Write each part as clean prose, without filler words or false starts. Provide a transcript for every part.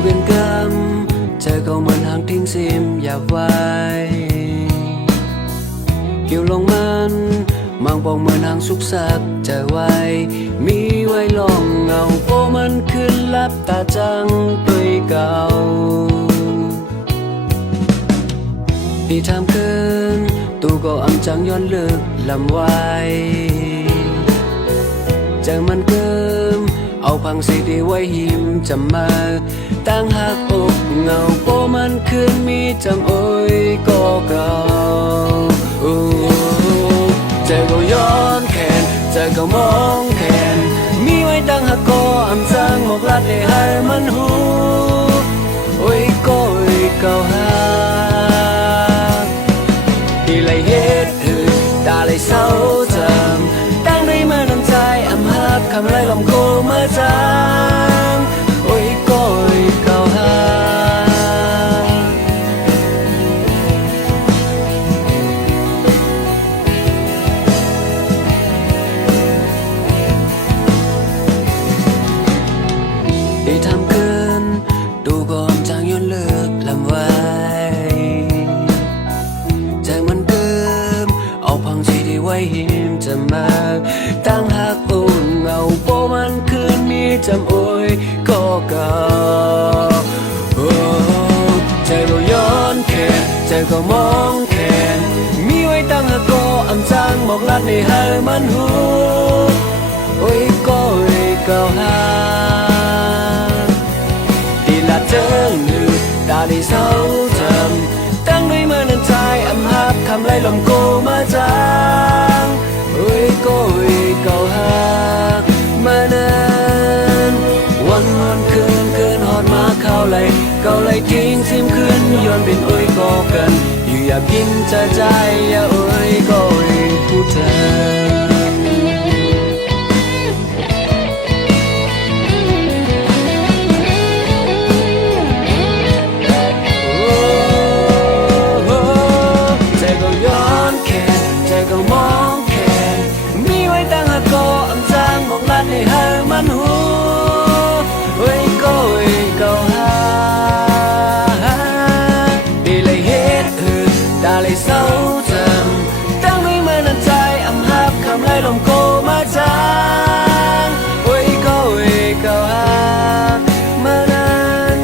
เวียนกรรมเจอเขาเหมือนหางทิ้งซิมอย่าไว้เกี่ยวลงมันมังบอกเหมือนหางสุกสักจะไว้มีไว้ลองเงาโอ้มันขึ้นลับตาจังตุยเก่าที่ทำคืนตูก็อำจังย้อนเลิกลำไว้เจอมันเกิมเอาพังสีดีไว้หิมจำมาตั้งหักอกเงาโปมันคืนมีจำโอยก็เก่าเจอก็ย้อนแขนเจอก็มองแขนมีไว้ตั้งหักก็อำจังหมกลัดได้ให้มันหูโอ้ยก็โอ้ยเก่าหาที่ไหลเฮ็ดตาไหลเศร้าจำตั้งในมือน้ำใจอำหักคำไรลำโคมาจางโอ้ยก็โอ้ยเก่าหาได้ทำเกินดูก่อนจางย้อนเลิกลำไว้แจ้งมันเกิมเอาพังใจได้ไว้หิมจะมาตั้งหักอุ่นเงาโปมันคืนมีจำโอยก็เก่าใจก็ย้อนแขนใจก็มองแขนมีไว้ตั้งหักก็อำจางบอกลัดในให้มันหูโอ้ยก็โอ้ยเก่าหาตีละเจิงหรือตาได้เศร้าจำตั้งด้วยมือนั้นใจอำหักคำไรลมโกมาจางโอ้ยก็โอ้ยเก่าหามานั้นวันคืนหอดมาเข้าไหลเก่าไหลทิ้งซิมคืนย้อนเป็นโอ้ยก็กันอยู่อยากกินจะใจอย่าโอ้ยก็โอ้ยพูดเธอก็มองแขนมีไว้ตั้งหักก็อำจางมองลัดให้ให้มันหูโอ้ยก็โอ้ยเก่าหาดีเลยเฮ็ดตาเลยเศร้าจำตั้งด้วยมือนั้นใจอำหับคำไรลมโกมาจางโอ้ยก็โอ้ยเก่าหามานั้น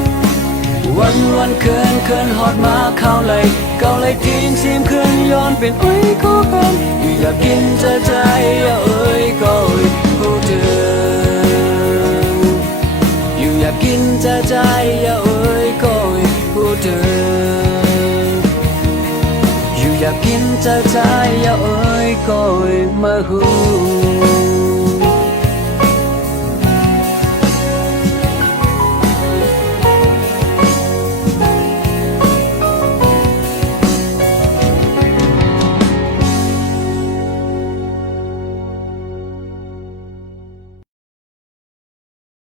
วันคืนหอดมาเข้าไหลเก่าไหลทิ้งซิมคืนย้อนเป็นโอ้ยก็กันอยู่อยากกินจะใจโอ้ยก็โอ้ยพูดถึงอยู่อยากกินจะใจโอ้ยก็โอ้ยพูดถึงอยู่อยากกินจะใจโอ้ยก็โอ้ยมาหู